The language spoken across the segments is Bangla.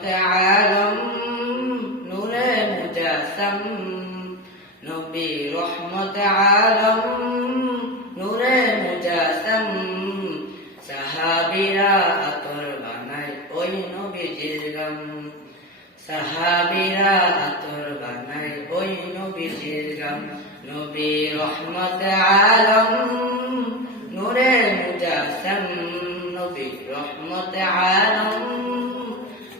রহমত আলম নূরে মুজাসম, নবী রহমত আলম নূরে মুজাসম, সাহাবীরা আতর বানায় ওই নবীজির গাম, সাহাবীরা আতর বানায় ওই নবীজির গাম। নবী রহমত আলম নূরে মুজাসম, নবী রহমত আলম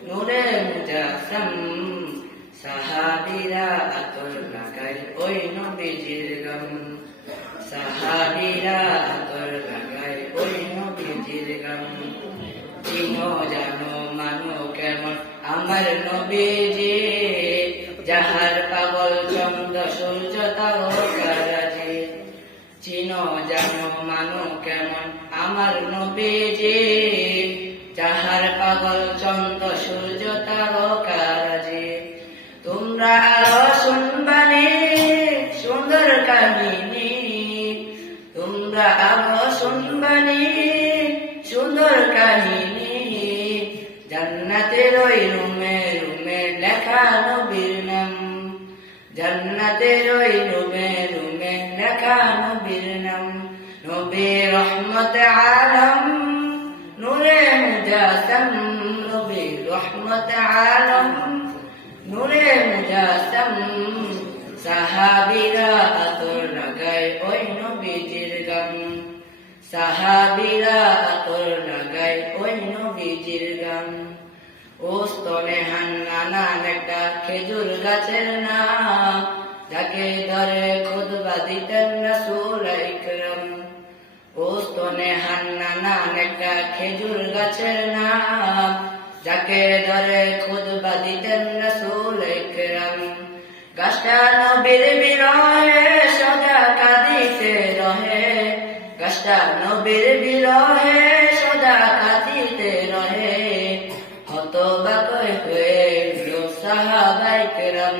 নূরে মুজাসম, সাহাবীরা আতর লাগায় ওই নবীজির গাম, সাহাবীরা আতর লাগায় ওই নবীজির গাম। চিনো জানো মানো কেমন আমার নবীজি, যাহার পাগল চন্দ্র সূর্য তারকারাজি। চিনো জানো মানো কেমন আমার নবীজি, যাহার পাগল চন্দ্র সূর্য তারকারাজি। তোমরা আরো শুনবানি সুন্দর কাহিনী, তোমরা আরো শুনবানি সুন্দর কাহিনী। জান্নাতের ওই রুমে রুমে লেখা নবীর নাম, জান্নাতের ওই রুমে রুমে লেখা নবীর নাম। নবী রহমত আলম নূরে মুজাসম, নবী রহমত আলম নূরে মুজাসম, সাহাবীরা আতর লাগায় ওই নবীজির গাম, সাহাবীরা আতর লাগায় ওই নবীজির গাম। ও স্তনে হান্নানা একটা খেজুর গাছের নাম, যাকে ধরে খুতবা দিতেন রাসূল ইকরাম। ও স্তনে হান্নানা একটা খেজুর গাছের নাম, যাকে ধরে খুতবা দিতেন রাসূল ইকরাম। গাছটা নবীর বিরহে সদা কাঁদিতে রহে, গাছটা নবীর বিরহে সদা কাঁদিতে রহে। হতবাক হয়ে রইল সাহাবায়ে কেরাম,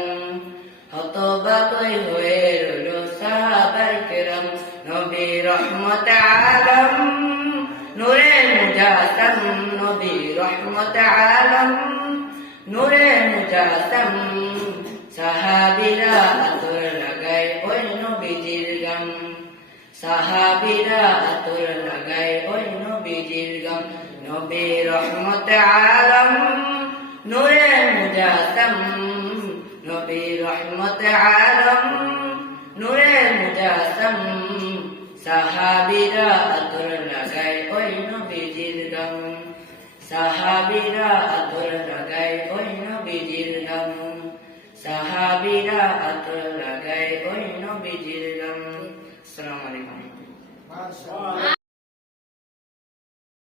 হতবাক হয়ে রইল সাহাবায়ে কেরাম। নবী রহমত আলম নূরে মুজাসম, নবী রহমত আলম নূরে মুজাসম, সাহাবীরা আতর লাগায় ওই নবীজির গাম, সাহাবীরা আতর লাগায় ওই নবীজির গাম। নবী রহমত আলম নূরে মুজাসম, নবী রহমত আলম নূরে মুজাসম, সাহাবীরা আতর লাগায় ওই নবীজির গাম, সাহাবীরা আতর লাগায় ওই নবীজির গাম, সাহাবীরা আতর লাগায় ওই নবীজির গাম। আসসালামু আলাইকুম।